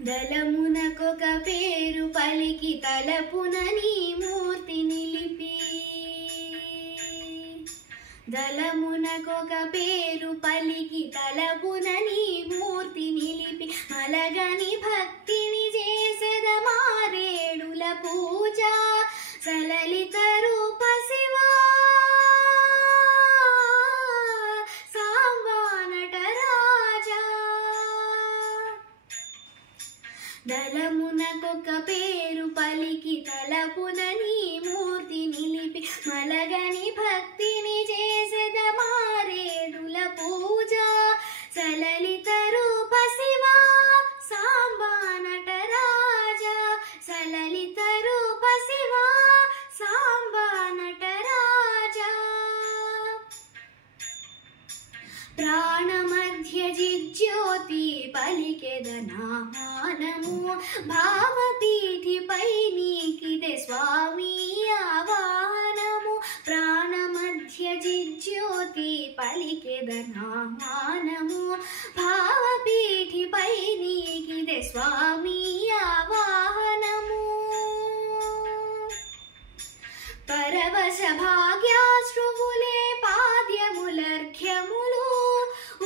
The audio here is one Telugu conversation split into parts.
దళమునకొక పేరు పలికి తలపున నీ మూర్తి నిలిపి దళమునకొక పేరు పలికి తలపున నీ మూర్తి నిలిపి మలగని భక్తిని చేసెద మారేడుల పూజ సలలిత రూప శివా దళమునకొక పేరు పలికి తలపున నీ మూర్తి నిలిపి మలగని భక్తిని చేసెద మారేడుల పూజ సలలిత రూప శివా సాంబా నటరాజ సలలిత రూప శివా సాంబా నటరాజ ప్రాణమధ్య జిజ్యోతి పలికెదనామానము భావపీఠిపై నీకిదే స్వామి ఆవాహనము ప్రాణమధ్య జిజ్యోతి పలికెదనామానము భావపీఠిపై నీకిదే స్వామి ఆవాహనము పరవశ భాగ్యాశ్రువులే పాద్యములర్ఘ్యములు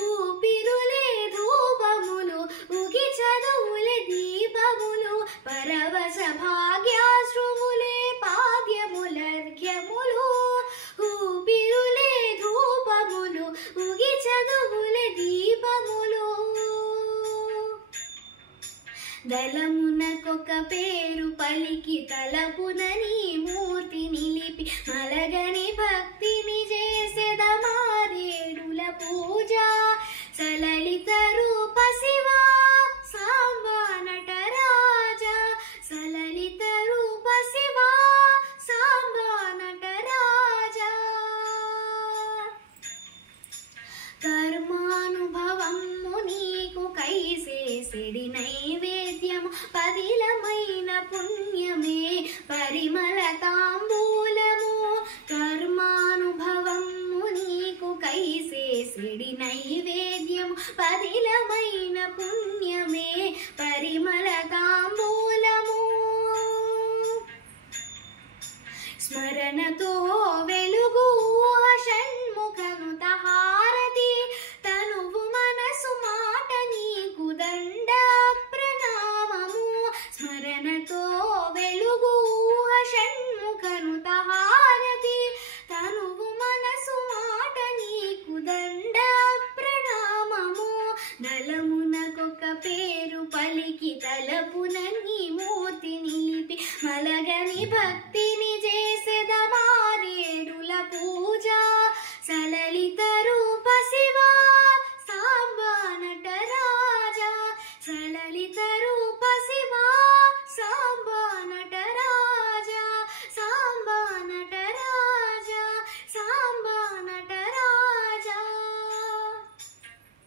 ఊపిరులే ధూపములు ఉగి చదువులే దీపములు పరవశ భాగ్యాశ్రువులే పాద్యములర్ఘ్యములు ఊపిరులే ధూపములు ఉగి చదువులే దీపములు దళమునకొక పేరు పలికి తలపున నీ మూర్తి నిలిపి మలగని భక్తిని చేసెద మారేడుల పూజ సలలిత రూప శివా సాంబా నటరాజ సలలిత రూప శివా సాంబా నటరాజ కర్మానుభవము నీకు కైసేసెడి నైవేద్యము పదిలమైన పుణ్యమే పరిమళ తాంబూలము కర్మానుభవము నీకు కైసేసెడి నైవేద్యము పదిలమైన పుణ్యమే పరిమళ తాంబూలము స్మరణతో వెలుగు షణ్ముఖనుత హారతి తనువు మనసు మాట నీకు దండ ప్రణామము స్మరణతో వెలుగు షణ్ముఖనుత హారతి తనువు మనసు మాట నీకు దండ ప్రణామము దళమునకొక పేరు పలికి తలపున నీ మూర్తి నిలిపి మలగని భక్తి